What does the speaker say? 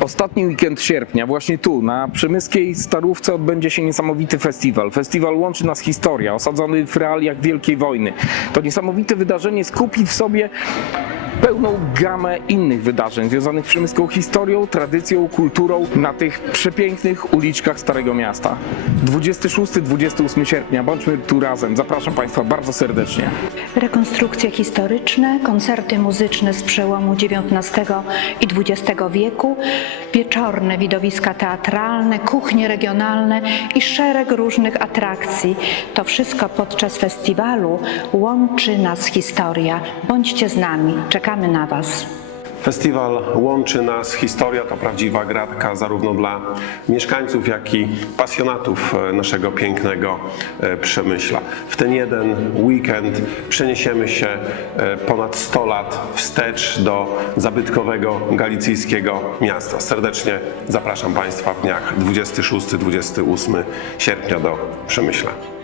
Ostatni weekend sierpnia, właśnie tu, na przemyskiej Starówce odbędzie się niesamowity festiwal. Festiwal łączy nas historia, osadzony w realiach Wielkiej Wojny. To niesamowite wydarzenie skupi w sobie pełną gamę innych wydarzeń związanych z przemyską historią, tradycją, kulturą na tych przepięknych uliczkach Starego Miasta. 26-28 sierpnia, bądźmy tu razem. Zapraszam Państwa bardzo serdecznie. Rekonstrukcje historyczne, koncerty muzyczne z przełomu XIX i XX wieku, wieczorne widowiska teatralne, kuchnie regionalne i szereg różnych atrakcji. To wszystko podczas festiwalu łączy nas historia. Bądźcie z nami, czekamy na Was. Festiwal łączy nas, historia to prawdziwa gratka zarówno dla mieszkańców, jak i pasjonatów e, naszego pięknego e, Przemyśla. W ten jeden weekend przeniesiemy się e, ponad 100 lat wstecz do zabytkowego galicyjskiego miasta. Serdecznie zapraszam Państwa w dniach 26-28 sierpnia do Przemyśla.